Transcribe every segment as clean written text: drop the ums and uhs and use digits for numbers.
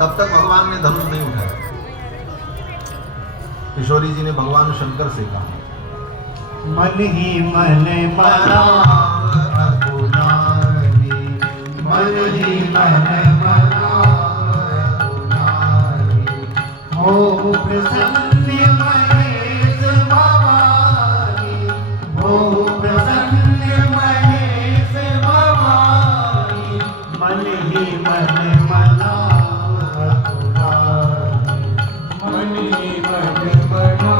तब तक भगवान ने धनुष नहीं उठाया। किशोरी जी ने भगवान शंकर से कहा, मन ही मन मनाव अगुनानी, मन ही मन मनाव अगुनानी, हो प्रसन्न महेश भवानी, हो प्रसन्न महेश भवानी, मन ही मन मनाव अगुनानी, मन ही मन मनाव।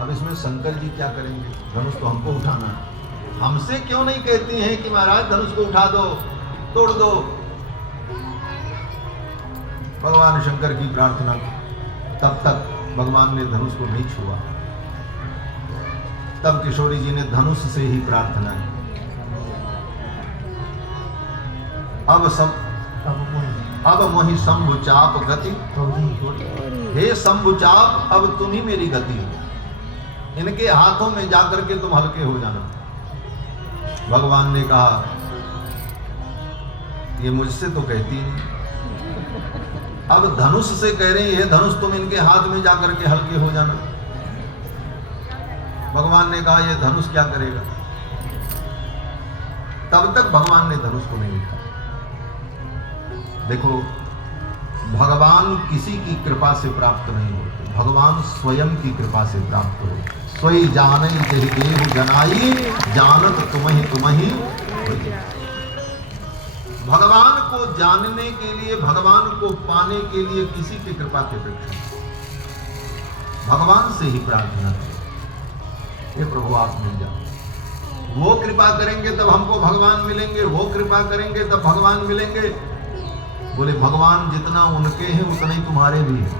अब इसमें शंकर जी क्या करेंगे? धनुष तो हमको उठाना है, हमसे क्यों नहीं कहती हैं कि महाराज धनुष को उठा दो, तोड़ दो। भगवान शंकर की प्रार्थना की, तब तक भगवान ने धनुष को नहीं छुआ। तब किशोरी जी ने धनुष से ही प्रार्थना की, अब मोहि शंभु चाप गति, हे शंभु चाप अब तुम ही मेरी गति हो, इनके हाथों में जाकर के तुम हल्के हो जाना। भगवान ने कहा, ये मुझसे तो कहती नहीं, अब धनुष से कह रही है, धनुष तुम इनके हाथ में जाकर के हल्के हो जाना। भगवान ने कहा, ये धनुष क्या करेगा? तब तक भगवान ने धनुष को नहीं उठाया। देखो, भगवान किसी की कृपा से प्राप्त नहीं होते, भगवान स्वयं की कृपा से प्राप्त होते। स्वयं जानई जहि देहु जनाई, जानत तुम्हि। भगवान को जानने के लिए, भगवान को पाने के लिए किसी की कृपा की अपेक्षा, भगवान से ही प्रार्थना करें, ये प्रभु आप मिल जाओ। वो कृपा करेंगे तब हमको भगवान मिलेंगे, वो कृपा करेंगे तब भगवान मिलेंगे। बोले भगवान जितना उनके हैं उतना ही तुम्हारे भी है,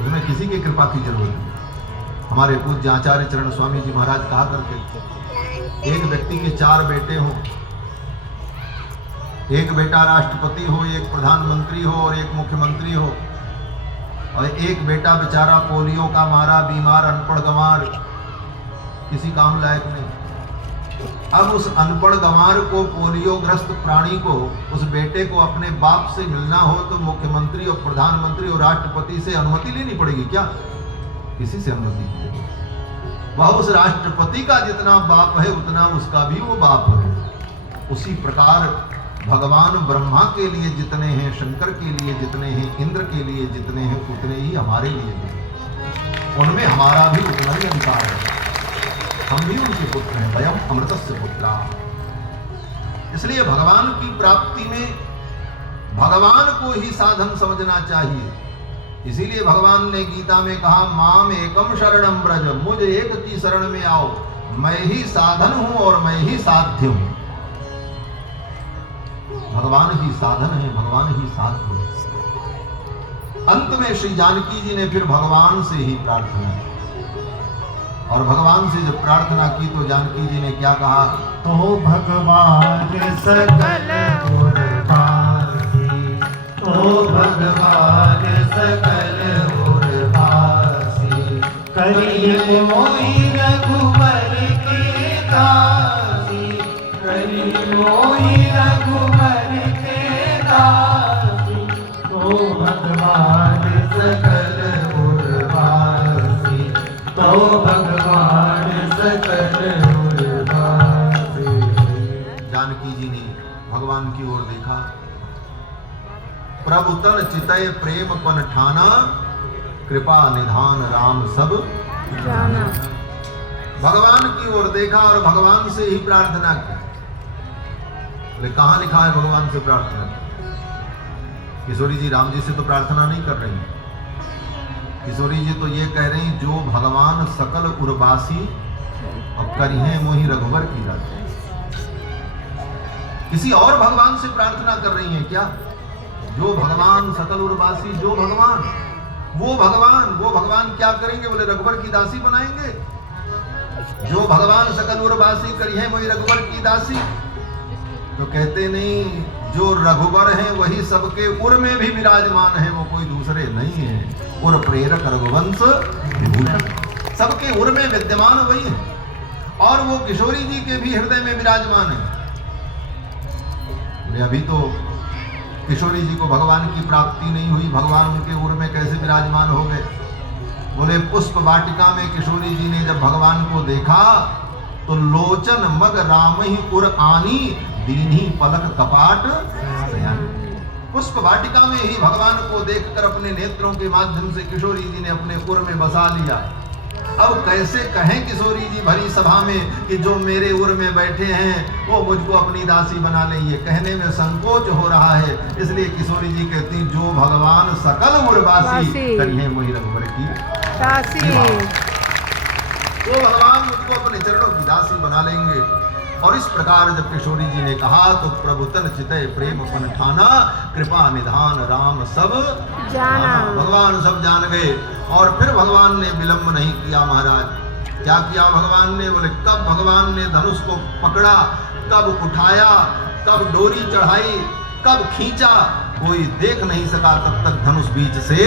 उसमें किसी की कृपा की जरूरत नहीं। हमारे पूज्य आचार्य चरण स्वामी जी महाराज कहा करते, एक व्यक्ति के 4 बेटे हों, एक बेटा राष्ट्रपति हो, एक प्रधानमंत्री हो और एक मुख्यमंत्री हो, और एक बेटा बेचारा पोलियो का मारा, बीमार, अनपढ़ गंवार, किसी काम लायक नहीं। अब उस अनपढ़ गंवार को, पोलियोग्रस्त प्राणी को, उस बेटे को अपने बाप से मिलना हो तो मुख्यमंत्री और प्रधानमंत्री और राष्ट्रपति से अनुमति लेनी पड़ेगी क्या? किसी से अनुमति नहीं। वह उस राष्ट्रपति का जितना बाप है उतना उसका भी वो बाप है। उसी प्रकार भगवान ब्रह्मा के लिए जितने हैं, शंकर के लिए जितने हैं, इंद्र के लिए जितने हैं, उतने ही हमारे लिए हैं। उनमें हमारा भी उतना ही अधिकार है, हम भी उनके पुत्र हैं, वयम अमृतस्य पुत्रा। इसलिए भगवान की प्राप्ति में भगवान को ही साधन समझना चाहिए। इसीलिए भगवान ने गीता में कहा, माम एकम शरणम ब्रज, मुझ एक की शरण में आओ, मैं ही साधन हूं और मैं ही साध्य हूं। भगवान ही साधन है, भगवान ही साध्य है। अंत में श्री जानकी जी ने फिर भगवान से ही प्रार्थना की, और भगवान से जब प्रार्थना की तो जानकी जी ने क्या कहा? तो भगवान सकल गुण पासी, तो भगवान सकल गुण पासी, करिए मोहि रघुवर के दासी, करिए मोहि रघुवर के दासी, तो भगवान सकल गुण पासी, तो भगवान सकल गुण पासी। जानकी जी ने भगवान की ओर देखा, प्रभु तन चितय प्रेम पन ठाना, कृपा निधान राम सब जाना। भगवान की ओर देखा और भगवान से ही प्रार्थना की। बोले कहां लिखा है भगवान से प्रार्थना? किशोरी जी राम जी से तो प्रार्थना नहीं कर रही, किशोरी जी तो ये कह रही, जो भगवान सकल उर्वासी अब करिए मोहि रघुवर की राजी। किसी और भगवान से प्रार्थना कर रही हैं क्या? जो भगवान सकल उर्वासी, जो भगवान, वो भगवान क्या करेंगे? बोले रघुवर की दासी बनाएंगे। जो भगवान सकल उर्वासी करिए मोहि रघुवर की दासी, तो कहते नहीं, जो रघुवर हैं वही सबके उर में भी विराजमान है, वो कोई दूसरे नहीं है। उर प्रेरक रघुवंश विभूषण, सबके उर में विद्यमान वही है। और वो किशोरी जी के भी हृदय में विराजमान है। अभी तो किशोरी जी को भगवान की प्राप्ति नहीं हुई, भगवान उनके उर में कैसे विराजमान हो गए? बोले पुष्प वाटिका में किशोरी जी ने जब भगवान को देखा तो लोचन मग राम ही उर आनी दीन्ही पलक कपाट शयन। पुष्प वाटिका में ही भगवान को देखकर अपने नेत्रों के माध्यम से किशोरी जी ने अपने उर में बसा लिया। अब कैसे कहें किशोरी जी भरी सभा में कि जो मेरे उर में बैठे हैं वो मुझको अपनी दासी बना ले, ये कहने में संकोच हो रहा है। इसलिए किशोरी जी कहती जो भगवान सकल उर्वासी करिए मोहि रघुवर की दासी, वो भगवान मुझको अपने चरणों की दासी बना लेंगे। और इस प्रकार जब किशोरी जी ने कहा तो प्रभु तन चितय प्रेम फन ठाना, कृपा निधान राम सब जाना। भगवान सब जान गए। और फिर भगवान ने विलंब नहीं किया महाराज। क्या किया भगवान ने? बोले कब भगवान ने धनुष को पकड़ा, कब उठाया, कब डोरी चढ़ाई, कब खींचा, कोई देख नहीं सका। तब तक धनुष बीच से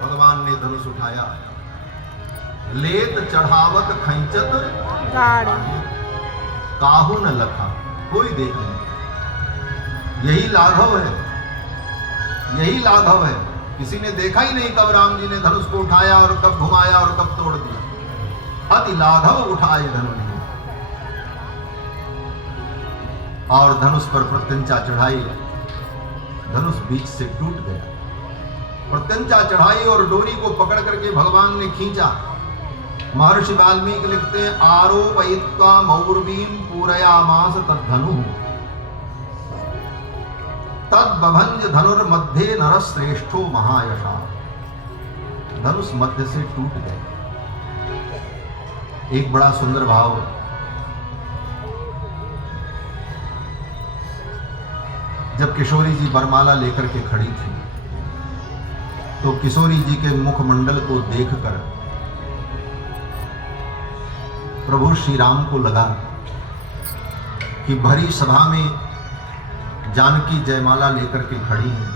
भगवान ने धनुष उठाया, लेत चढ़ावत खैंचत काहू न लखा, कोई देख नहीं। यही लाघव है, यही लाघव है। किसी ने देखा ही नहीं कब राम जी ने धनुष को उठाया और कब घुमाया और कब तोड़ दिया। अति लाघव उठाए धनुष और धनुष पर प्रत्यंचा चढ़ाई, धनुष बीच से टूट गया। प्रत्यंचा चढ़ाई और डोरी को पकड़ करके भगवान ने खींचा। महर्षि वाल्मीकि लिखते हैं आरोपयित्वा मौर्वीं पूरयामास तद्धनु तद्बभंज धनुर्मध्ये नरश्रेष्ठो महायशा। धनुष मध्य से टूट गए। एक बड़ा सुंदर भाव, जब किशोरी जी बरमाला लेकर के खड़ी थी तो किशोरी जी के मुखमंडल को देखकर प्रभु श्री राम को लगा कि भरी सभा में जानकी जयमाला लेकर के खड़ी है,